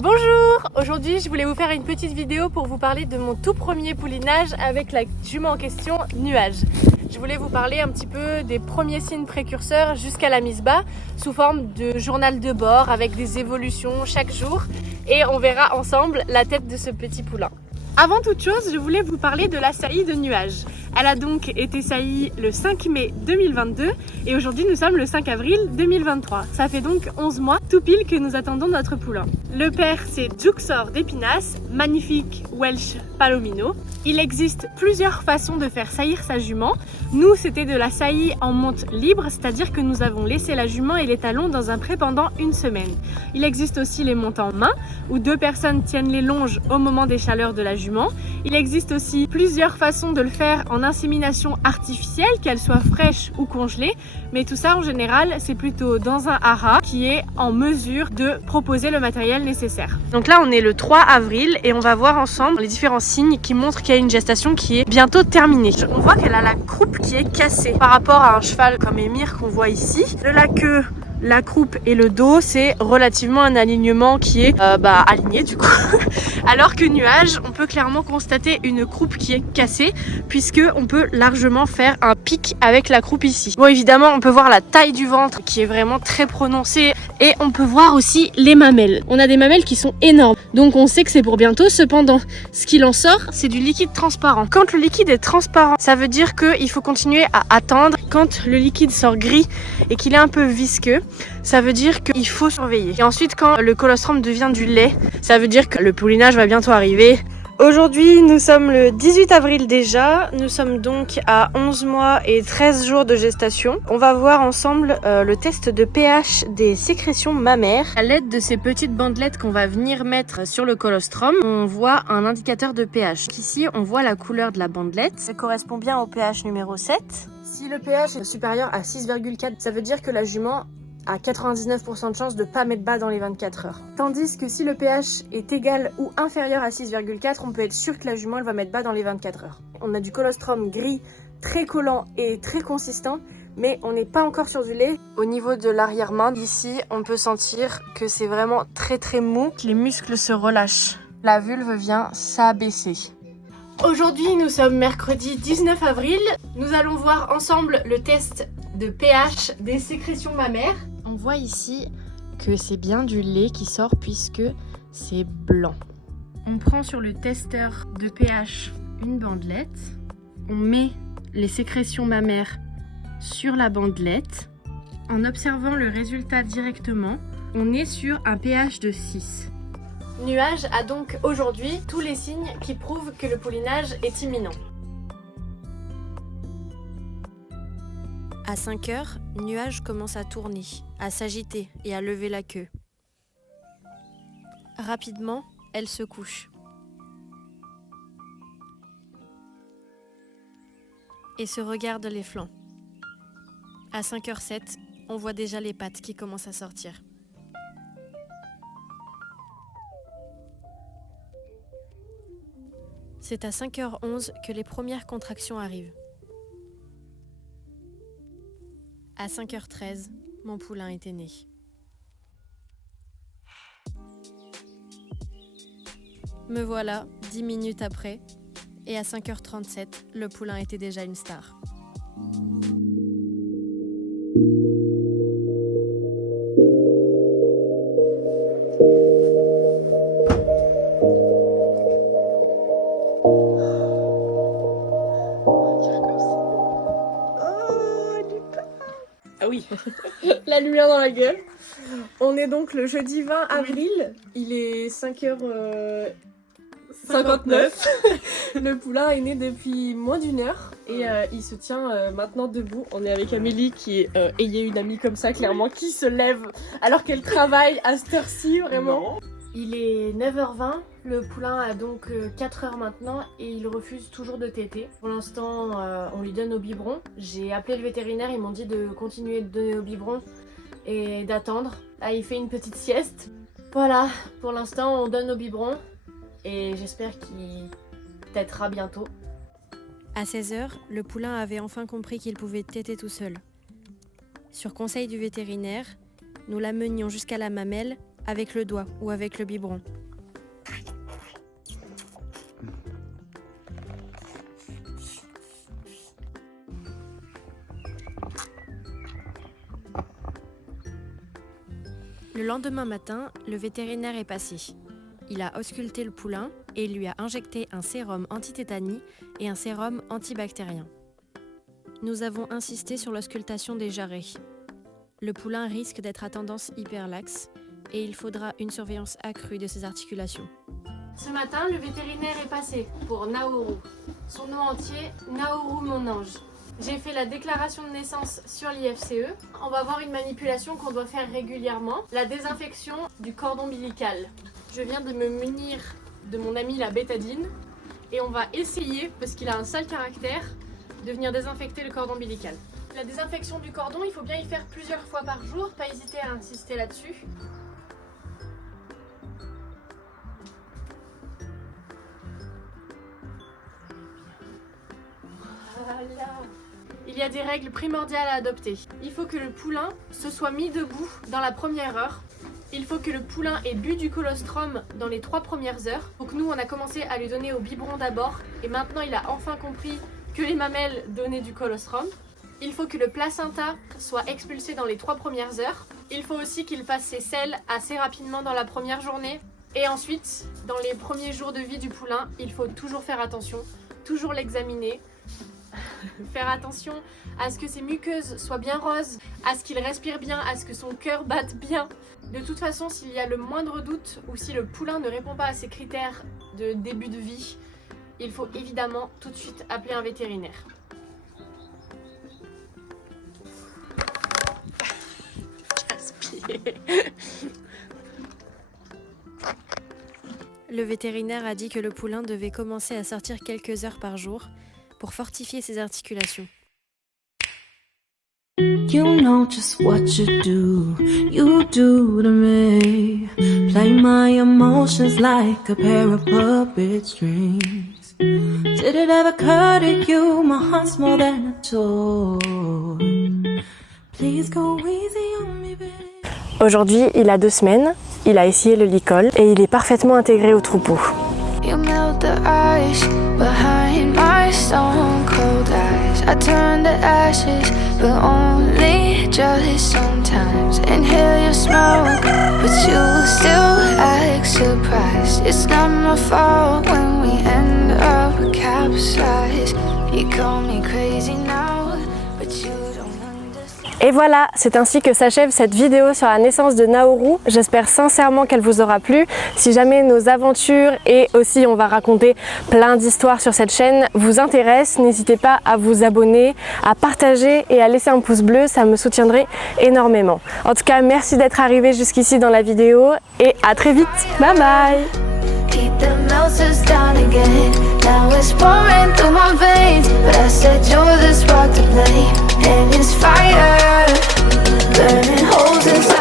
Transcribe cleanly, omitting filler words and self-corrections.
Bonjour! Aujourd'hui je voulais vous faire une petite vidéo pour vous parler de mon tout premier poulinage avec la jument en question, Nuage. Je voulais vous parler un petit peu des premiers signes précurseurs jusqu'à la mise bas sous forme de journal de bord avec des évolutions chaque jour et on verra ensemble la tête de ce petit poulain. Avant toute chose, je voulais vous parler de la saillie de Nuage. Elle a donc été saillie le 5 mai 2022 et aujourd'hui nous sommes le 5 avril 2023. Ça fait donc 11 mois tout pile que nous attendons notre poulain. Le père c'est Juxor d'Épinasse, magnifique Welsh Palomino. Il existe plusieurs façons de faire saillir sa jument. Nous c'était de la saillie en monte libre, c'est-à-dire que nous avons laissé la jument et les talons dans un pré pendant une semaine. Il existe aussi les montes en main où deux personnes tiennent les longes au moment des chaleurs de la jument. Il existe aussi plusieurs façons de le faire en insémination artificielle, qu'elle soit fraîche ou congelée, mais tout ça en général c'est plutôt dans un haras qui est en mesure de proposer le matériel nécessaire. Donc là on est le 3 avril et on va voir ensemble les différents signes qui montrent qu'il y a une gestation qui est bientôt terminée. On voit qu'elle a la croupe qui est cassée par rapport à un cheval comme Émir qu'on voit ici. De la queue, la croupe et le dos, c'est relativement un alignement qui est aligné du coup. Alors que Nuage, on peut clairement constater une croupe qui est cassée puisque on peut largement faire un pic avec la croupe ici. Bon, évidemment, on peut voir la taille du ventre qui est vraiment très prononcée et on peut voir aussi les mamelles. On a des mamelles qui sont énormes, donc on sait que c'est pour bientôt. Cependant, ce qu'il en sort, c'est du liquide transparent. Quand le liquide est transparent, ça veut dire qu'il faut continuer à attendre. Quand le liquide sort gris et qu'il est un peu visqueux, ça veut dire qu'il faut surveiller. Et ensuite, quand le colostrum devient du lait, ça veut dire que le poulinage va bientôt arriver. Aujourd'hui, nous sommes le 18 avril déjà. Nous sommes donc à 11 mois et 13 jours de gestation. On va voir ensemble le test de pH des sécrétions mammaires. À l'aide de ces petites bandelettes qu'on va venir mettre sur le colostrum, on voit un indicateur de pH. Ici, on voit la couleur de la bandelette. Ça correspond bien au pH numéro 7. Si le pH est supérieur à 6,4, ça veut dire que la jument à 99% de chance de ne pas mettre bas dans les 24 heures. Tandis que si le pH est égal ou inférieur à 6,4, on peut être sûr que la jument elle va mettre bas dans les 24 heures. On a du colostrum gris, très collant et très consistant, mais on n'est pas encore sur du lait. Au niveau de l'arrière-main, ici, on peut sentir que c'est vraiment très mou. Les muscles se relâchent. La vulve vient s'abaisser. Aujourd'hui, nous sommes mercredi 19 avril. Nous allons voir ensemble le test de pH des sécrétions mammaires. On voit ici que c'est bien du lait qui sort puisque c'est blanc. On prend sur le testeur de pH une bandelette. On met les sécrétions mammaires sur la bandelette. En observant le résultat directement, on est sur un pH de 6. Nuage a donc aujourd'hui tous les signes qui prouvent que le poulinage est imminent. À 5 heures, Nuage commence à tourner, à s'agiter et à lever la queue. Rapidement, elle se couche. Et se regarde les flancs. À 5h07, on voit déjà les pattes qui commencent à sortir. C'est à 5h11 que les premières contractions arrivent. À 5h13, mon poulain était né. Me voilà, 10 minutes après, et à 5h37, le poulain était déjà une star. Ah oui, la lumière dans la gueule. On est donc le jeudi 20 avril, il est 5h59. Le poulain est né depuis moins d'une heure et il se tient maintenant debout. On est avec Amélie qui est ayez une amie comme ça clairement qui se lève alors qu'elle travaille à cette heure-ci vraiment. Non. Il est 9h20, le poulain a donc 4 heures maintenant et il refuse toujours de téter. Pour l'instant, on lui donne au biberon. J'ai appelé le vétérinaire, ils m'ont dit de continuer de donner au biberon et d'attendre. Là, il fait une petite sieste. Voilà, pour l'instant, on donne au biberon et j'espère qu'il tétera bientôt. À 16h, le poulain avait enfin compris qu'il pouvait téter tout seul. Sur conseil du vétérinaire, nous l'amenions jusqu'à la mamelle avec le doigt ou avec le biberon. Le lendemain matin, le vétérinaire est passé. Il a ausculté le poulain et lui a injecté un sérum anti-tétanie et un sérum antibactérien. Nous avons insisté sur l'auscultation des jarrets. Le poulain risque d'être à tendance hyperlaxe et il faudra une surveillance accrue de ses articulations. Ce matin, le vétérinaire est passé pour Naoru. Son nom entier, Naoru mon ange. J'ai fait la déclaration de naissance sur l'IFCE. On va voir une manipulation qu'on doit faire régulièrement, la désinfection du cordon ombilical. Je viens de me munir de mon ami la bétadine et on va essayer, parce qu'il a un sale caractère, de venir désinfecter le cordon ombilical. La désinfection du cordon, il faut bien y faire plusieurs fois par jour, pas hésiter à insister là-dessus. Voilà. Il y a des règles primordiales à adopter. Il faut que le poulain se soit mis debout dans la première heure. Il faut que le poulain ait bu du colostrum dans les 3 premières heures. Donc nous, on a commencé à lui donner au biberon d'abord et maintenant il a enfin compris que les mamelles donnaient du colostrum. Il faut que le placenta soit expulsé dans les 3 premières heures. Il faut aussi qu'il fasse ses selles assez rapidement dans la première journée. Et ensuite, dans les premiers jours de vie du poulain, il faut toujours faire attention, toujours l'examiner. Faire attention à ce que ses muqueuses soient bien roses, à ce qu'il respire bien, à ce que son cœur batte bien. De toute façon, s'il y a le moindre doute ou si le poulain ne répond pas à ses critères de début de vie, il faut évidemment tout de suite appeler un vétérinaire. Le vétérinaire a dit que le poulain devait commencer à sortir quelques heures par jour pour fortifier ses articulations. You know just what you do to me. Play my emotions like a pair of puppet strings. Did it ever occur to you my heart's more than a toy? Please go easy on me, baby. Aujourd'hui, il a 2 semaines, il a essayé le licol et il est parfaitement intégré au troupeau. You melt the ice behind my stone cold eyes. I turn to ashes, but only just sometimes. Inhale your smoke, but you still act surprised. It's not my fault when we end up capsized. You call me crazy now, but you don't understand. Et voilà, c'est ainsi que s'achève cette vidéo sur la naissance de Naoru. J'espère sincèrement qu'elle vous aura plu. Si jamais nos aventures et aussi on va raconter plein d'histoires sur cette chaîne vous intéressent, n'hésitez pas à vous abonner, à partager et à laisser un pouce bleu, ça me soutiendrait énormément. En tout cas, merci d'être arrivé jusqu'ici dans la vidéo et à très vite. Bye bye! Keep the melters down again. Now it's pouring through my veins, but I said you're the spark to blame, and it's fire burning holes inside.